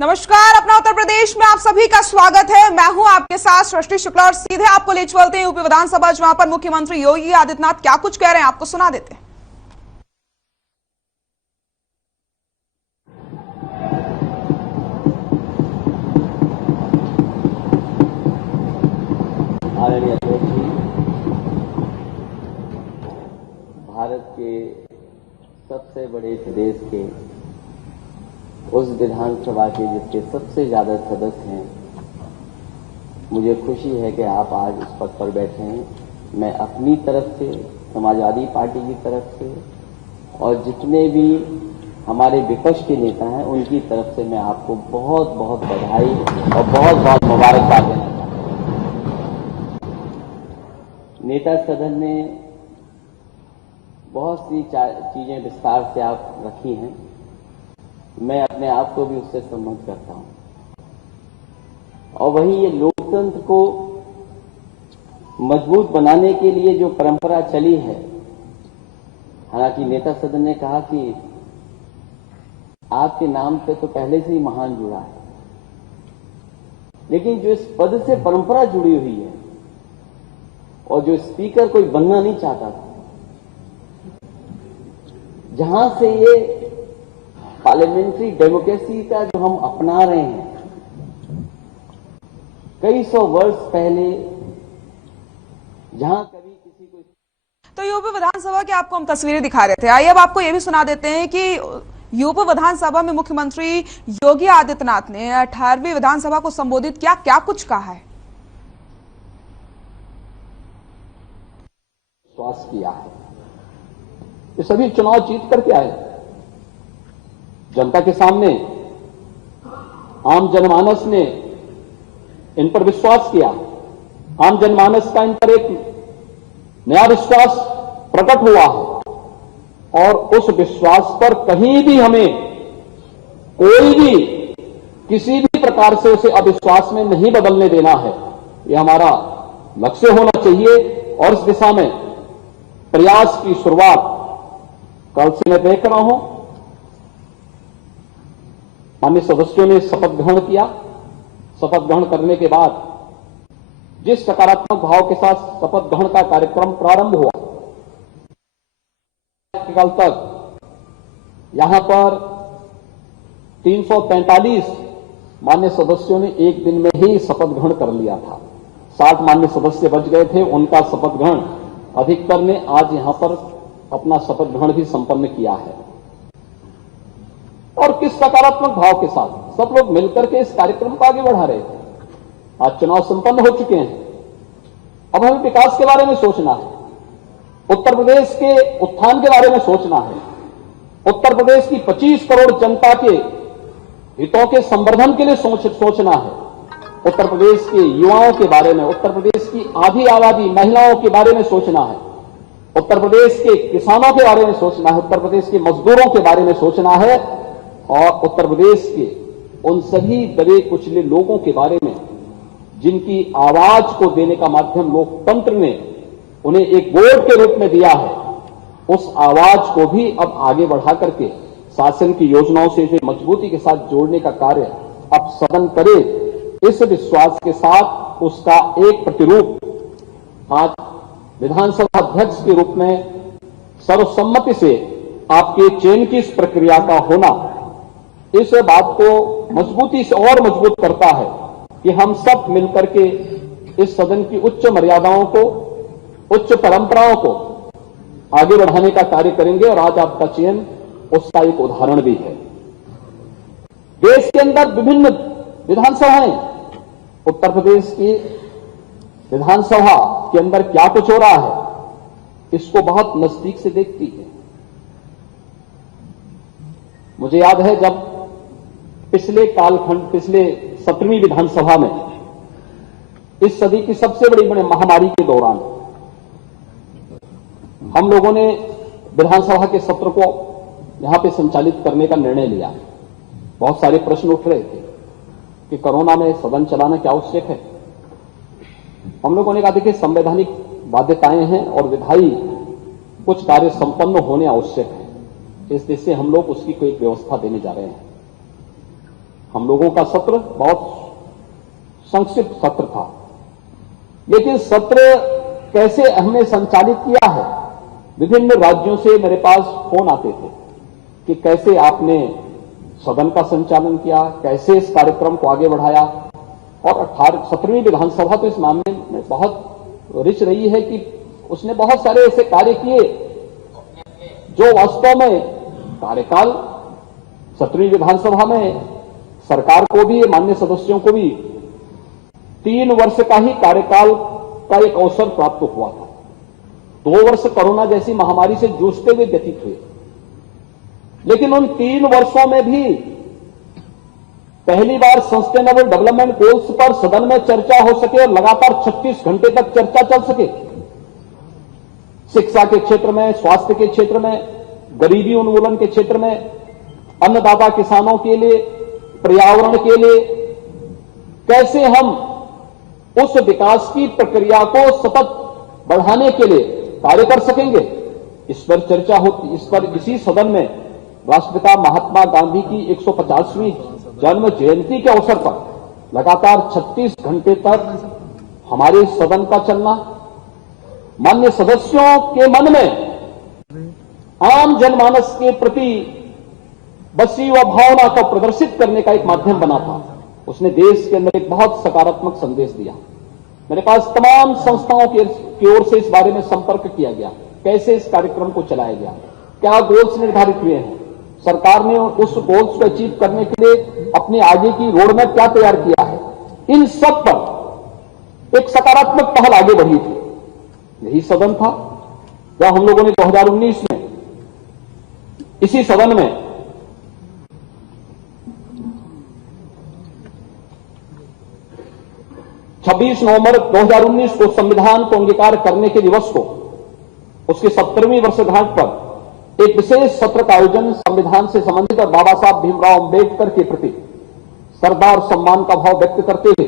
नमस्कार, अपना उत्तर प्रदेश में आप सभी का स्वागत है। मैं हूं आपके साथ सृष्टि शुक्ला और सीधे आपको ले चलते हैं यूपी विधानसभा, जहां पर मुख्यमंत्री योगी आदित्यनाथ क्या कुछ कह रहे हैं आपको सुना देते हैं। आदरणीय अध्यक्ष जी, भारत के सबसे बड़े प्रदेश के उस विधानसभा के जिसके सबसे ज्यादा सदस्य हैं, मुझे खुशी है कि आप आज इस पद पर बैठे हैं। मैं अपनी तरफ से, समाजवादी पार्टी की तरफ से और जितने भी हमारे विपक्ष के नेता हैं उनकी तरफ से मैं आपको बहुत बहुत बधाई और बहुत बहुत मुबारकबाद देना चाहता हूं। नेता सदन ने बहुत सी चीजें विस्तार से आप रखी हैं, मैं अपने आप को भी उससे सम्मत करता हूं। और वही ये लोकतंत्र को मजबूत बनाने के लिए जो परंपरा चली है, हालांकि नेता सदन ने कहा कि आपके नाम पे तो पहले से ही महान जुड़ा है, लेकिन जो इस पद से परंपरा जुड़ी हुई है और जो स्पीकर कोई बनना नहीं चाहता था, जहां से ये पार्लियामेंट्री डेमोक्रेसी का जो हम अपना रहे हैं, कई सौ वर्ष पहले जहां कभी किसी को। तो यूपी विधानसभा की आपको हम तस्वीरें दिखा रहे थे, आइए अब आपको यह भी सुना देते हैं कि यूपी विधानसभा में मुख्यमंत्री योगी आदित्यनाथ ने 18वीं विधानसभा को संबोधित किया, क्या कुछ कहा है। विश्वास किया है, ये सभी चुनाव जीत करके आए, जनता के सामने आम जनमानस ने इन पर विश्वास किया। आम जनमानस का इन पर एक नया विश्वास प्रकट हुआ है और उस विश्वास पर कहीं भी हमें कोई भी किसी भी प्रकार से उसे अविश्वास में नहीं बदलने देना है। यह हमारा लक्ष्य होना चाहिए और इस दिशा में प्रयास की शुरुआत कल से मैं देख रहा हूं। माननीय सदस्यों ने शपथ ग्रहण किया। शपथ ग्रहण करने के बाद जिस सकारात्मक भाव के साथ शपथ ग्रहण का कार्यक्रम प्रारंभ हुआ, कल तक यहां पर 343 मान्य सदस्यों ने एक दिन में ही शपथ ग्रहण कर लिया था। 60 मान्य सदस्य बच गए थे, उनका शपथ ग्रहण अधिकतर ने आज यहां पर अपना शपथ ग्रहण भी संपन्न किया है। और किस सकारात्मक भाव के साथ सब लोग मिलकर के इस कार्यक्रम को आगे बढ़ा रहे थे। आज चुनाव संपन्न हो चुके हैं, अब हमें विकास के बारे में सोचना है, उत्तर प्रदेश के उत्थान के बारे में सोचना है, उत्तर प्रदेश की 25 करोड़ जनता के हितों के संवर्धन के लिए सोचना है, उत्तर प्रदेश के युवाओं के बारे में, उत्तर प्रदेश की आधी आबादी महिलाओं के बारे में सोचना है, उत्तर प्रदेश के किसानों के बारे में सोचना है, उत्तर प्रदेश के मजदूरों के बारे में सोचना है और उत्तर प्रदेश के उन सभी दबे कुचले लोगों के बारे में जिनकी आवाज को देने का माध्यम लोकतंत्र ने उन्हें एक वोट के रूप में दिया है, उस आवाज को भी अब आगे बढ़ा करके शासन की योजनाओं से इसे मजबूती के साथ जोड़ने का कार्य अब सदन करे। इस विश्वास के साथ उसका एक प्रतिरूप आज विधानसभा अध्यक्ष के रूप में सर्वसम्मति से आपके चयन की इस प्रक्रिया का होना इस बात को मजबूती से और मजबूत करता है कि हम सब मिलकर के इस सदन की उच्च मर्यादाओं को, उच्च परंपराओं को आगे बढ़ाने का कार्य करेंगे और आज आपका चयन उसका एक उदाहरण भी है। देश के अंदर विभिन्न विधानसभाएं, उत्तर प्रदेश की विधानसभा के अंदर क्या कुछ हो रहा है इसको बहुत नजदीक से देखती है। मुझे याद है जब पिछले कालखंड, पिछले 17वीं विधानसभा में इस सदी की सबसे बड़ी महामारी के दौरान हम लोगों ने विधानसभा के सत्र को यहां पे संचालित करने का निर्णय लिया। बहुत सारे प्रश्न उठ रहे थे कि कोरोना में सदन चलाना क्या आवश्यक है। हम लोगों ने कहा देखिए संवैधानिक बाध्यताएं हैं और विधायी कुछ कार्य संपन्न होने आवश्यक है, इस देश से हम लोग उसकी कोई व्यवस्था देने जा रहे हैं। हम लोगों का सत्र बहुत संक्षिप्त सत्र था, लेकिन सत्र कैसे हमने संचालित किया है, विभिन्न राज्यों से मेरे पास फोन आते थे कि कैसे आपने सदन का संचालन किया, कैसे इस कार्यक्रम को आगे बढ़ाया। और 17वीं विधानसभा तो इस मामले में बहुत रिच रही है कि उसने बहुत सारे ऐसे कार्य किए जो वास्तव में कार्यकाल 17वीं विधानसभा में सरकार को भी, माननीय सदस्यों को भी 3 वर्ष का ही कार्यकाल का एक अवसर प्राप्त हुआ था। 2 वर्ष कोरोना जैसी महामारी से जूझते हुए व्यतीत हुए, लेकिन उन 3 वर्षों में भी पहली बार सस्टेनेबल डेवलपमेंट गोल्स पर सदन में चर्चा हो सके और लगातार 36 घंटे तक चर्चा चल सके। शिक्षा के क्षेत्र में, स्वास्थ्य के क्षेत्र में, गरीबी उन्मूलन के क्षेत्र में, अन्नदाता किसानों के लिए, पर्यावरण के लिए कैसे हम उस विकास की प्रक्रिया को सतत बढ़ाने के लिए कार्य कर सकेंगे, इस पर चर्चा होती। इस पर इसी सदन में राष्ट्रपिता महात्मा गांधी की 150वीं जन्म जयंती के अवसर पर लगातार 36 घंटे तक हमारे सदन का चलना माननीय सदस्यों के मन में आम जनमानस के प्रति बसी व भावना को प्रदर्शित करने का एक माध्यम बना था। उसने देश के अंदर एक बहुत सकारात्मक संदेश दिया। मेरे पास तमाम संस्थाओं की ओर से इस बारे में संपर्क किया गया, कैसे इस कार्यक्रम को चलाया गया, क्या गोल्स निर्धारित हुए हैं, सरकार ने उस गोल्स को अचीव करने के लिए अपने आगे की रोड मैप क्या तैयार किया है। इन सब पर एक सकारात्मक पहल आगे बढ़ी थी। यही सदन था जब हम लोगों ने 2019 में इसी सदन में छब्बीस नवंबर 2019 को संविधान को अंगीकार करने के दिवस को, उसके 17वीं वर्षगांठ पर एक विशेष सत्र का आयोजन संविधान से संबंधित और बाबा साहब भीमराव अंबेडकर के प्रति श्रद्धा और सम्मान का भाव व्यक्त करते हुए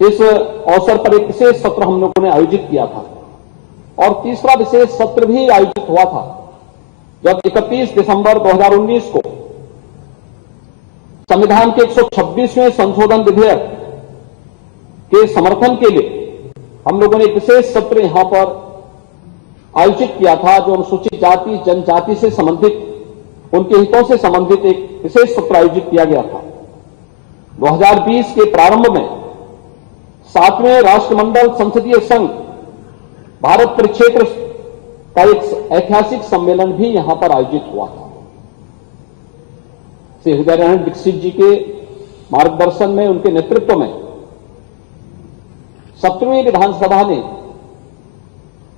इस अवसर पर एक विशेष सत्र हम लोगों ने आयोजित किया था। और तीसरा विशेष सत्र भी आयोजित हुआ था जब 31 दिसंबर 2019 को संविधान के 126वें संशोधन विधेयक के समर्थन के लिए हम लोगों ने एक विशेष सत्र यहां पर आयोजित किया था, जो अनुसूचित जाति जनजाति से संबंधित, उनके हितों से संबंधित एक विशेष सत्र आयोजित किया गया था। 2020 के प्रारंभ में 7वें राष्ट्रमंडल संसदीय संघ भारत परिक्षेत्र का एक ऐतिहासिक सम्मेलन भी यहां पर आयोजित हुआ था। श्री हृदय नारायण दीक्षित जी के मार्गदर्शन में, उनके नेतृत्व में 17वीं विधानसभा ने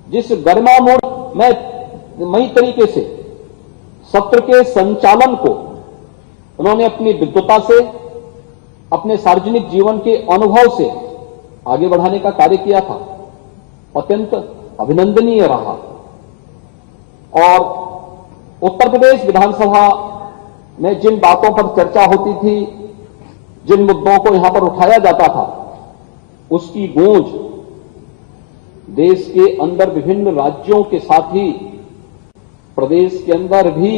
जिस गरिमामयी तरीके से सत्र के संचालन को उन्होंने अपनी विद्वता से, अपने सार्वजनिक जीवन के अनुभव से आगे बढ़ाने का कार्य किया था, अत्यंत अभिनंदनीय रहा। और उत्तर प्रदेश विधानसभा में जिन बातों पर चर्चा होती थी, जिन मुद्दों को यहां पर उठाया जाता था, उसकी गूंज देश के अंदर विभिन्न राज्यों के साथ ही प्रदेश के अंदर भी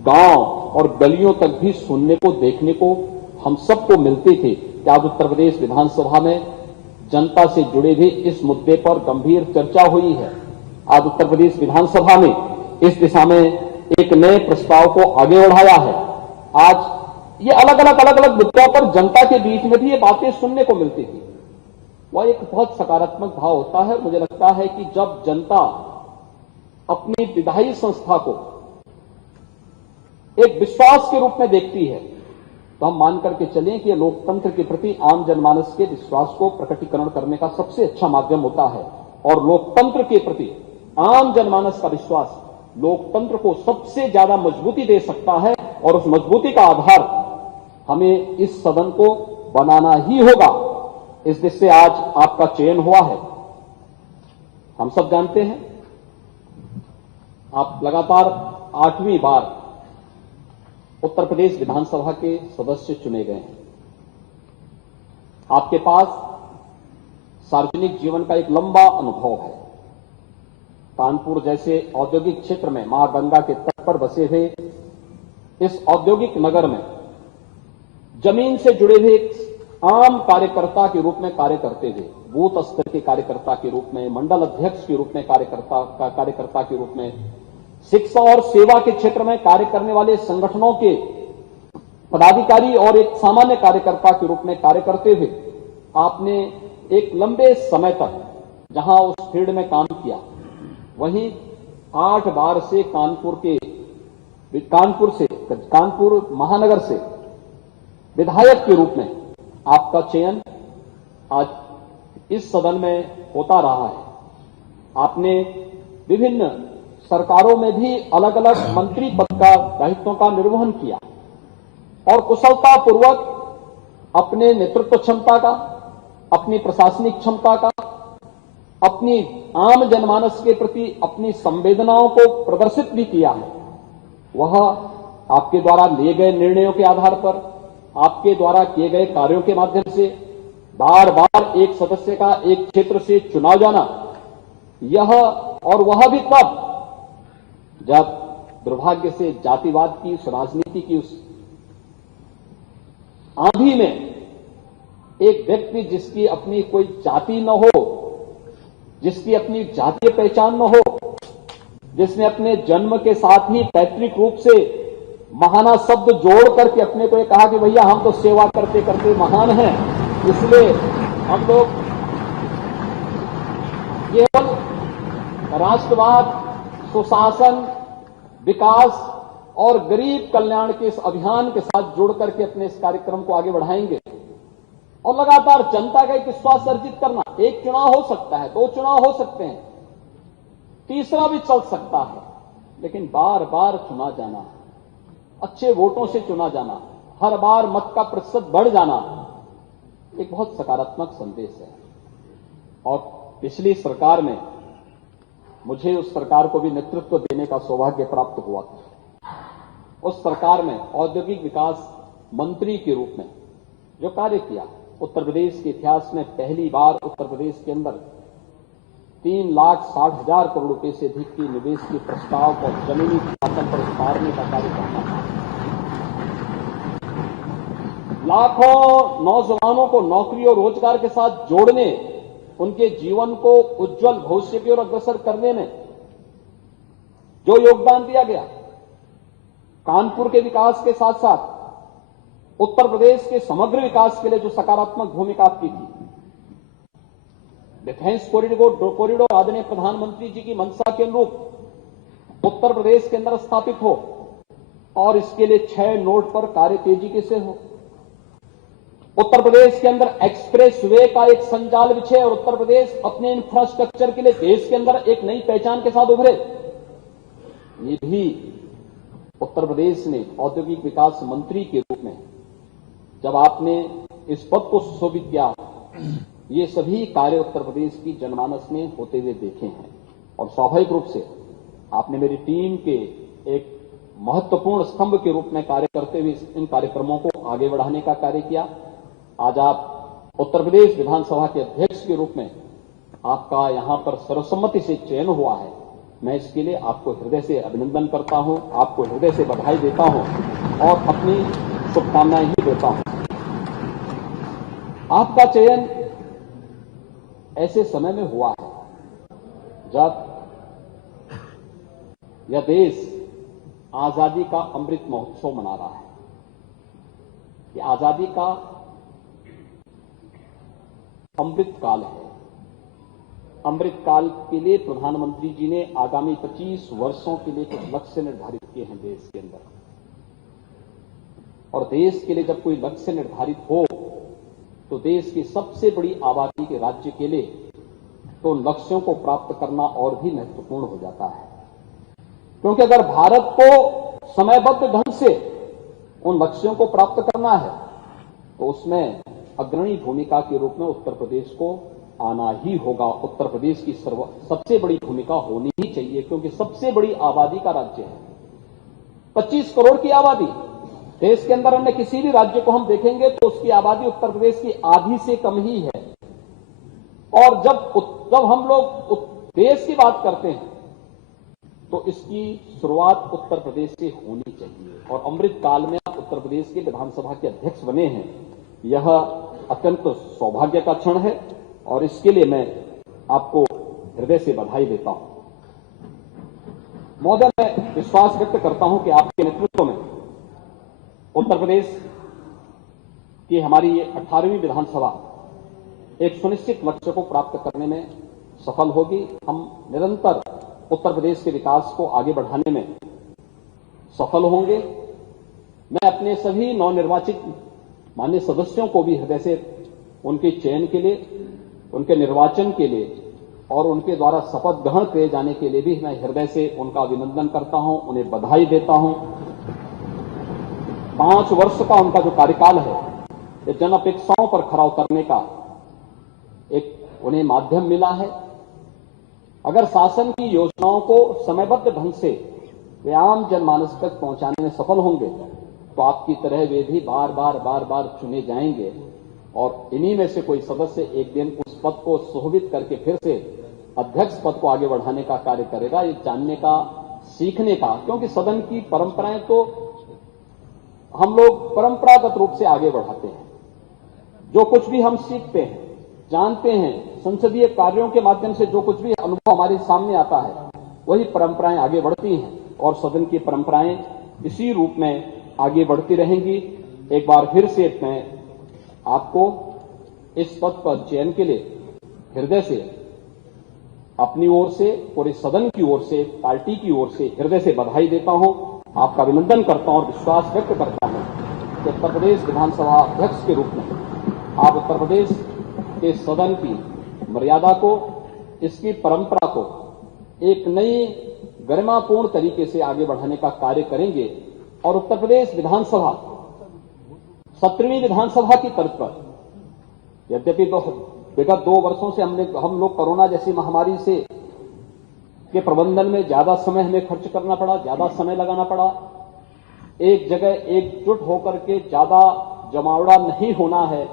गांव और गलियों तक भी सुनने को, देखने को हम सबको मिलती थी कि आज उत्तर प्रदेश विधानसभा में जनता से जुड़े भी इस मुद्दे पर गंभीर चर्चा हुई है। आज उत्तर प्रदेश विधानसभा ने इस दिशा में एक नए प्रस्ताव को आगे बढ़ाया है। आज ये अलग अलग मुद्दों पर जनता के बीच में भी ये बातें सुनने को मिलती थी। वह एक बहुत सकारात्मक भाव होता है। मुझे लगता है कि जब जनता अपनी विधायी संस्था को एक विश्वास के रूप में देखती है, तो हम मान करके चलें कि यह लोकतंत्र के प्रति आम जनमानस के विश्वास को प्रकटीकरण करने का सबसे अच्छा माध्यम होता है। और लोकतंत्र के प्रति आम जनमानस का विश्वास लोकतंत्र को सबसे ज्यादा मजबूती दे सकता है, और उस मजबूती का आधार हमें इस सदन को बनाना ही होगा। इस दिशा से आज आपका चयन हुआ है। हम सब जानते हैं आप लगातार 8वीं बार उत्तर प्रदेश विधानसभा के सदस्य चुने गए हैं। आपके पास सार्वजनिक जीवन का एक लंबा अनुभव है। कानपुर जैसे औद्योगिक क्षेत्र में मां गंगा के तट पर बसे हुए इस औद्योगिक नगर में जमीन से जुड़े हुए एक आम कार्यकर्ता के रूप में कार्य करते हुए, बूथ स्तर के कार्यकर्ता के रूप में, मंडल अध्यक्ष के रूप में कार्यकर्ता के रूप में, शिक्षा और सेवा के क्षेत्र में कार्य करने वाले संगठनों के पदाधिकारी और एक सामान्य कार्यकर्ता के रूप में कार्य करते हुए आपने एक लंबे समय तक जहां उस फील्ड में काम किया, वहीं 8 बार से कानपुर महानगर से विधायक के रूप में आपका चयन आज इस सदन में होता रहा है। आपने विभिन्न सरकारों में भी अलग अलग मंत्री पद का दायित्वों का निर्वहन किया और कुशलतापूर्वक अपने नेतृत्व क्षमता का, अपनी प्रशासनिक क्षमता का, अपनी आम जनमानस के प्रति अपनी संवेदनाओं को प्रदर्शित भी किया है। वह आपके द्वारा लिए गए निर्णयों के आधार पर, आपके द्वारा किए गए कार्यों के माध्यम से बार बार एक सदस्य का एक क्षेत्र से चुनाव जाना, यह और वह भी तब जब दुर्भाग्य से जातिवाद की, उस राजनीति की उस आंधी में एक व्यक्ति जिसकी अपनी कोई जाति न हो, जिसकी अपनी जातीय पहचान न हो, जिसने अपने जन्म के साथ ही पैतृक रूप से महाना शब्द जोड़ करके अपने को ये कहा कि भैया हम तो सेवा करते करते महान हैं, इसलिए हम लोग केवल राष्ट्रवाद, सुशासन, विकास और गरीब कल्याण के इस अभियान के साथ जुड़ करके अपने इस कार्यक्रम को आगे बढ़ाएंगे और लगातार जनता का एक विश्वास अर्जित करना। एक चुनाव हो सकता है, 2 चुनाव हो सकते हैं, तीसरा भी चल सकता है, लेकिन बार बार चुना जाना, अच्छे वोटों से चुना जाना, हर बार मत का प्रतिशत बढ़ जाना, एक बहुत सकारात्मक संदेश है। और पिछली सरकार में मुझे उस सरकार को भी नेतृत्व देने का सौभाग्य प्राप्त हुआ था। उस सरकार में औद्योगिक विकास मंत्री के रूप में जो कार्य किया, उत्तर प्रदेश के इतिहास में पहली बार उत्तर प्रदेश के अंदर 3,60,000 करोड़ रुपए से अधिक की निवेश के प्रस्ताव को जमीनी शासन पर उतारने का कार्य करना था। लाखों नौजवानों को नौकरी और रोजगार के साथ जोड़ने, उनके जीवन को उज्जवल भविष्य की ओर अग्रसर करने में जो योगदान दिया गया, कानपुर के विकास के साथ साथ उत्तर प्रदेश के समग्र विकास के लिए जो सकारात्मक भूमिका आपकी थी, डिफेंस कॉरिडोर आदरणीय प्रधानमंत्री जी की मंशा के अनुरूप उत्तर प्रदेश के अंदर स्थापित हो और इसके लिए 6 नोड पर कार्य तेजी से हो। उत्तर प्रदेश के अंदर एक्सप्रेस वे का एक संजाल बिछे और उत्तर प्रदेश अपने इंफ्रास्ट्रक्चर के लिए देश के अंदर एक नई पहचान के साथ उभरे। ये भी उत्तर प्रदेश ने औद्योगिक विकास मंत्री के रूप में जब आपने इस पद को सुशोभित किया, ये सभी कार्य उत्तर प्रदेश की जनमानस में होते हुए देखे हैं और स्वाभाविक रूप से आपने मेरी टीम के एक महत्वपूर्ण स्तंभ के रूप में कार्य करते हुए इन कार्यक्रमों को आगे बढ़ाने का कार्य किया। आज आप उत्तर प्रदेश विधानसभा के अध्यक्ष के रूप में आपका यहां पर सर्वसम्मति से चयन हुआ है। मैं इसके लिए आपको हृदय से अभिनंदन करता हूं, आपको हृदय से बधाई देता हूं और अपनी शुभकामनाएं ही देता हूं। आपका चयन ऐसे समय में हुआ है जब यह देश आजादी का अमृत महोत्सव मना रहा है। ये आजादी का अमृत काल है। अमृत काल के लिए प्रधानमंत्री जी ने आगामी 25 वर्षों के लिए कुछ लक्ष्य निर्धारित किए हैं देश के अंदर, और देश के लिए जब कोई लक्ष्य निर्धारित हो तो देश की सबसे बड़ी आबादी के राज्य के लिए तो उन लक्ष्यों को प्राप्त करना और भी महत्वपूर्ण हो जाता है, क्योंकि अगर भारत को समयबद्ध ढंग से उन लक्ष्यों को प्राप्त करना है तो उसमें अग्रणी भूमिका के रूप में उत्तर प्रदेश को आना ही होगा। उत्तर प्रदेश की सबसे बड़ी भूमिका होनी ही चाहिए, क्योंकि सबसे बड़ी आबादी का राज्य है। 25 करोड़ की आबादी देश के अंदर, अन्य किसी भी राज्य को हम देखेंगे तो उसकी आबादी उत्तर प्रदेश की आधी से कम ही है। और जब हम लोग देश की बात करते हैं तो इसकी शुरुआत उत्तर प्रदेश से होनी चाहिए और अमृत काल में आप उत्तर प्रदेश के विधानसभा के अध्यक्ष बने हैं, यह अत्यंत सौभाग्य का क्षण है और इसके लिए मैं आपको हृदय से बधाई देता हूं। महोदय, मैं विश्वास व्यक्त करता हूं कि आपके नेतृत्व में उत्तर प्रदेश की हमारी ये 18वीं विधानसभा एक सुनिश्चित लक्ष्य को प्राप्त करने में सफल होगी। हम निरंतर उत्तर प्रदेश के विकास को आगे बढ़ाने में सफल होंगे। मैं अपने सभी नवनिर्वाचित माननीय सदस्यों को भी हृदय से उनके चयन के लिए, उनके निर्वाचन के लिए और उनके द्वारा शपथ ग्रहण किए जाने के लिए भी मैं हृदय से उनका अभिनंदन करता हूं, उन्हें बधाई देता हूं। 5 वर्ष का उनका जो कार्यकाल है, ये जन अपेक्षाओं पर खरा उतरने का एक उन्हें माध्यम मिला है। अगर शासन की योजनाओं को समयबद्ध ढंग से वे आम जनमानस तक पहुंचाने में सफल होंगे तो आपकी तरह वे भी बार बार चुने जाएंगे और इन्हीं में से कोई सदस्य एक दिन उस पद को सुशोभित करके फिर से अध्यक्ष पद को आगे बढ़ाने का कार्य करेगा। ये जानने का, सीखने का, क्योंकि सदन की परंपराएं तो हम लोग परंपरागत रूप से आगे बढ़ाते हैं। जो कुछ भी हम सीखते हैं, जानते हैं, संसदीय कार्यों के माध्यम से जो कुछ भी अनुभव हमारे सामने आता है, वही परंपराएं आगे बढ़ती हैं और सदन की परंपराएं इसी रूप में आगे बढ़ती रहेंगी। एक बार फिर से मैं आपको इस पद पर चयन के लिए हृदय से, अपनी ओर से, पूरे सदन की ओर से, पार्टी की ओर से हृदय से बधाई देता हूं, आपका अभिनंदन करता हूं और विश्वास व्यक्त करता हूं कि उत्तर प्रदेश विधानसभा अध्यक्ष के रूप में आप उत्तर प्रदेश के सदन की मर्यादा को, इसकी परंपरा को एक नई गरिमापूर्ण तरीके से आगे बढ़ाने का कार्य करेंगे और उत्तर प्रदेश विधानसभा 17वीं विधानसभा की तर्ज पर, यद्यपि तो विगत 2 वर्षों से हम लोग कोरोना जैसी महामारी से के प्रबंधन में ज्यादा समय हमें खर्च करना पड़ा, ज्यादा समय लगाना पड़ा, एक जगह एकजुट होकर के ज्यादा जमावड़ा नहीं होना है,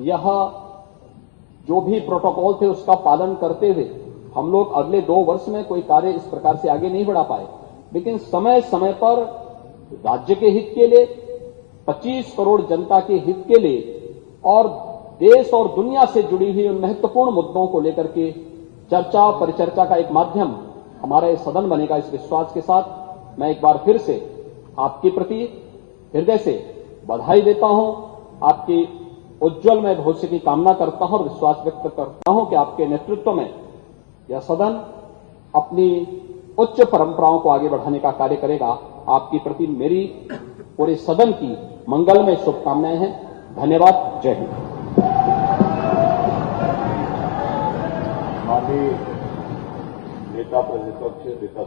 यह जो भी प्रोटोकॉल थे उसका पालन करते हुए हम लोग अगले 2 वर्ष में कोई कार्य इस प्रकार से आगे नहीं बढ़ा पाए। लेकिन समय समय पर राज्य के हित के लिए, 25 करोड़ जनता के हित के लिए और देश और दुनिया से जुड़ी हुई उन महत्वपूर्ण मुद्दों को लेकर के चर्चा परिचर्चा का एक माध्यम हमारा ये सदन बनेगा। इस विश्वास के साथ मैं एक बार फिर से आपके प्रति हृदय से बधाई देता हूं, आपकी उज्जवलमय भविष्य की कामना करता हूं और विश्वास व्यक्त करता हूं कि आपके नेतृत्व में यह सदन अपनी उच्च परंपराओं को आगे बढ़ाने का कार्य करेगा। आपके प्रति मेरी पूरे सदन की मंगलमय शुभकामनाएं हैं। धन्यवाद। जय हिंद। माननीय नेता प्रतिपक्ष नेता